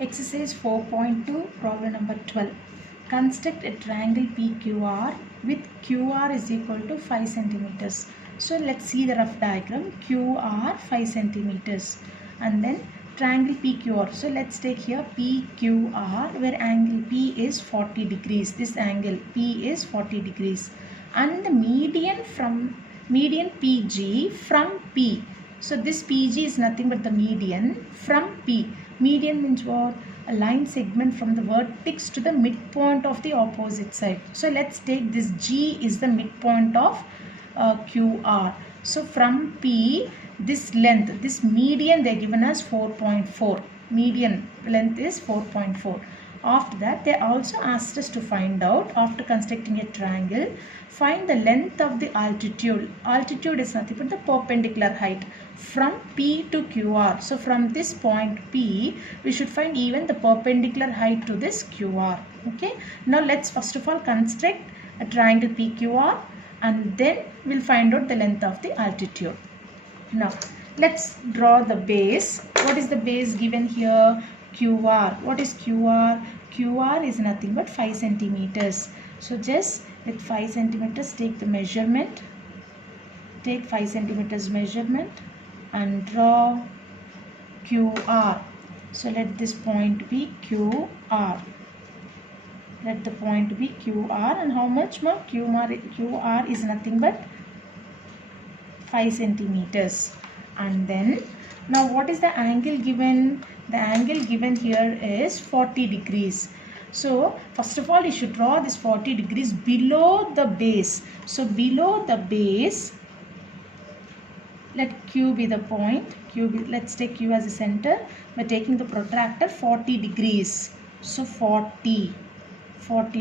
Exercise 4.2, problem number 12. Construct a triangle PQR with QR is equal to 5 centimeters. So let's see the rough diagram. QR 5 centimeters and then triangle PQR. So let's take here PQR where angle P is 40 degrees. This angle P is 40 degrees and the median PG from P. So this PG is nothing but the median from P. Median means what? A line segment from the vertex to the midpoint of the opposite side. So let's take this G is the midpoint of QR. So from P, this length, this median they given us 4.4. Median length is 4.4. After that, they also asked us to find out, after constructing a triangle, find the length of the altitude. Altitude is nothing but the perpendicular height from P to QR. So from this point P, we should find even the perpendicular height to this QR. Okay. Now let's first of all construct a triangle PQR and then we'll find out the length of the altitude. Now let's draw the base. What is the base given here? QR. What is QR? QR is nothing but 5 centimeters. So just with 5 centimeters take the measurement. Take 5 centimeters measurement and draw QR. So let this point be QR. Let the point be QR and how much more? QR is nothing but 5 centimeters. And then now what is the angle given? The angle given here is 40 degrees. So first of all you should draw this 40 degrees below the base. So below the base, let Q be the point. Let's take Q as a center by taking the protractor 40 degrees. So 40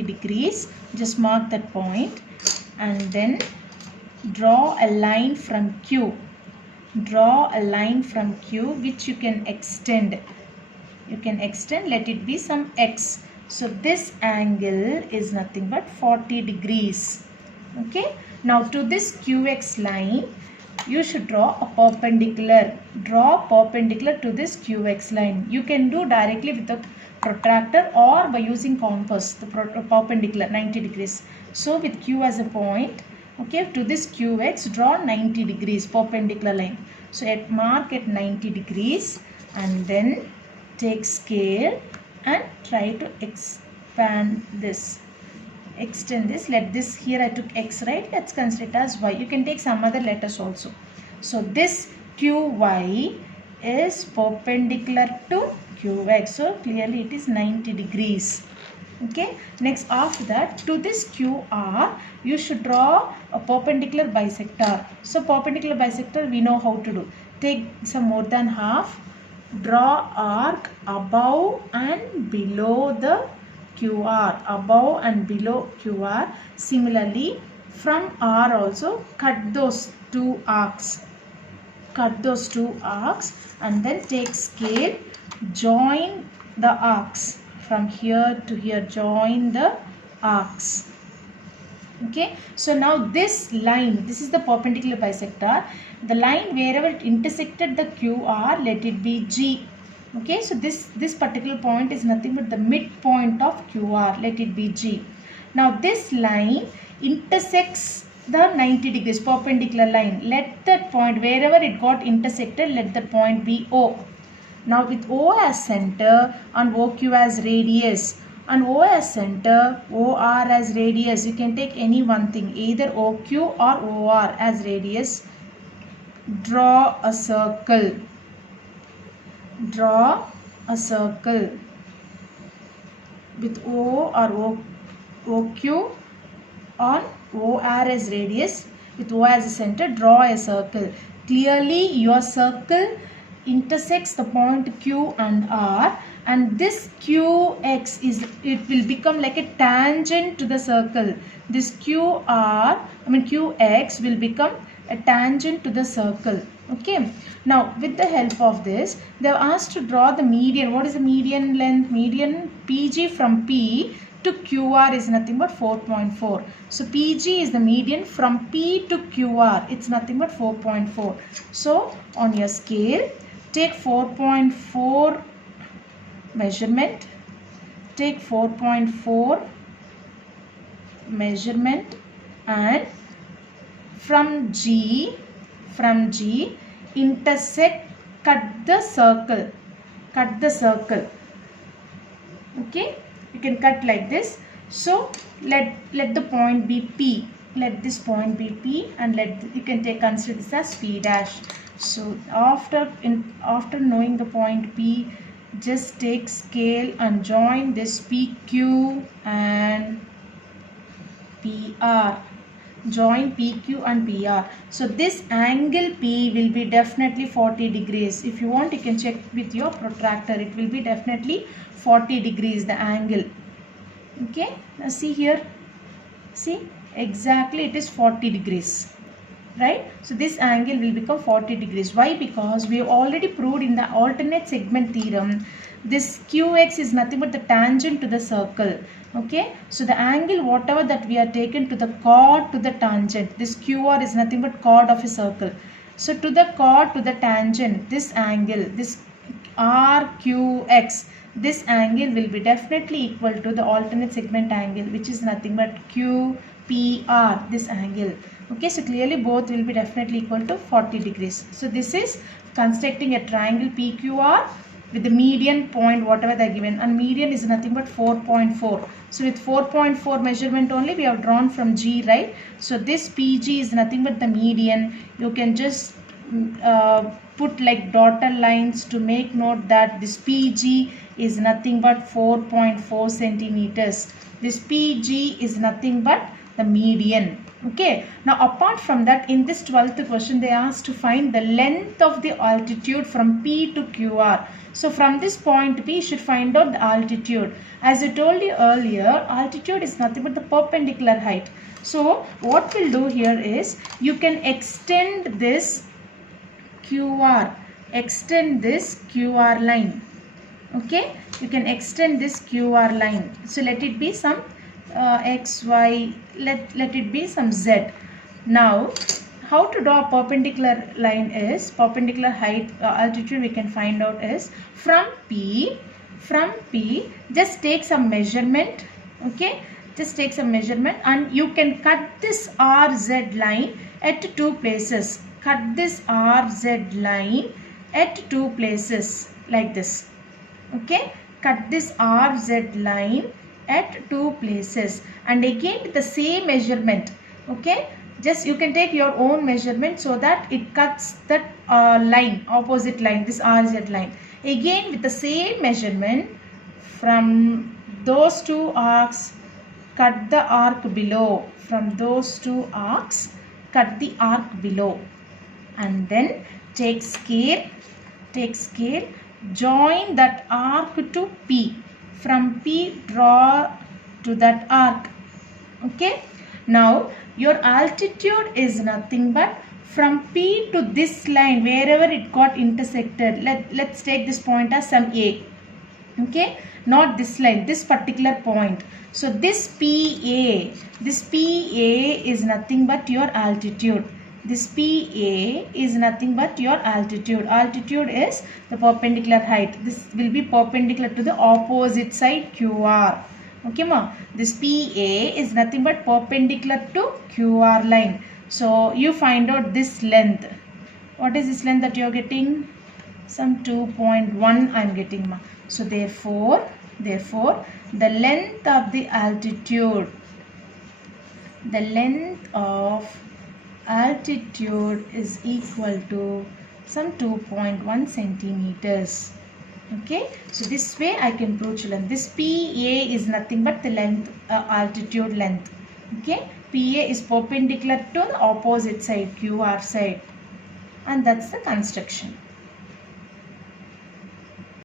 degrees. Just mark that point and then draw a line from Q. Draw a line from Q which you can extend. Let it be some X. So this angle is nothing but 40 degrees. Okay. Now to this QX line, you should draw a perpendicular. Draw perpendicular to this QX line. You can do directly with the protractor or by using compass, the perpendicular 90 degrees. So with Q as a point, okay, to this QX draw 90 degrees perpendicular line. So mark at 90 degrees and then take scale and try to expand this. Extend this. Let this, here I took X, right? Let's consider it as Y. You can take some other letters also. So this QY is perpendicular to QX. So clearly it is 90 degrees. Okay. Next after that, to this QR, you should draw a perpendicular bisector. So perpendicular bisector we know how to do. Take some more than half. Draw arc above and below the QR. Above and below QR. Similarly, from R also cut those two arcs. Cut those two arcs and then take scale. Join the arcs. From here to here, join the arcs. Okay. So now this line, this is the perpendicular bisector. The line wherever it intersected the QR, let it be G. Okay. So this particular point is nothing but the midpoint of QR. Let it be G. Now this line intersects the 90 degrees perpendicular line. Let that point, wherever it got intersected, let that point be O. Now with O as center and OQ as radius and O as center, OR as radius, you can take any one thing, either OQ or OR as radius. Draw a circle. Draw a circle with O or OQ on OR as radius. With O as a center, draw a circle. Clearly your circle intersects the point Q and R, and this QX it will become like a tangent to the circle. This QX will become a tangent to the circle. Okay. Now with the help of this, they have asked to draw the median. What is the median length? Median PG from P to QR is nothing but 4.4. So PG is the median from P to QR. It's nothing but 4.4. So on your scale, take 4.4 measurement, take 4.4 measurement, and from G intersect, cut the circle, okay, you can cut like this. So let the point be P, let this point be P, and you can consider this as P dash. So after knowing the point P, just take scale and join this PQ and PR. Join PQ and PR. So this angle P will be definitely 40 degrees. If you want, you can check with your protractor. It will be definitely 40 degrees, the angle. Okay, now see here. See, exactly it is 40 degrees. Right? So this angle will become 40 degrees. Why? Because we have already proved in the alternate segment theorem, this QX is nothing but the tangent to the circle. Okay, so the angle whatever that we are taken to the chord to the tangent, this QR is nothing but chord of a circle. So to the chord to the tangent, this angle, this RQX, this angle will be definitely equal to the alternate segment angle, which is nothing but QPR, this angle. Okay, so clearly both will be definitely equal to 40 degrees. So this is constructing a triangle PQR with the median point whatever they are given, and median is nothing but 4.4. So with 4.4 measurement only we have drawn from G, right? So this PG is nothing but the median. You can just put like dotted lines to make note that this PG is nothing but 4.4 centimeters. This PG is nothing but the median. Okay, now apart from that, in this 12th question they asked to find the length of the altitude from P to QR. So from this point P, you should find out the altitude. As I told you earlier, altitude is nothing but the perpendicular height. So what we'll do here is, you can extend this QR, extend this QR line. Okay, you can extend this QR line. So let it be some X, Y, let it be some Z. Now how to draw a perpendicular line is, perpendicular height altitude we can find out is from P, just take some measurement. Okay, just take some measurement, and you can cut this RZ line at two places. Cut this RZ line at two places like this. Okay, cut this RZ line at two places, and again with the same measurement. Okay, just you can take your own measurement so that it cuts that line, opposite line, this RZ line. Again with the same measurement, from those two arcs cut the arc below. From those two arcs cut the arc below, and then take scale, join that arc to P. From P draw to that arc. Okay, now your altitude is nothing but from P to this line, wherever it got intersected. Let's take this point as some A. Okay, not this line, this particular point. So this PA is nothing but your altitude. This PA is nothing but your altitude. Altitude is the perpendicular height. This will be perpendicular to the opposite side QR. Okay ma. This PA is nothing but perpendicular to QR line. So you find out this length. What is this length that you are getting? Some 2.1 I am getting ma. So therefore the length of the altitude, is equal to some 2.1 centimeters. Okay, so this way I can prove, children, this PA is nothing but the length, altitude length. Okay, PA is perpendicular to the opposite side, QR side, and that's the construction.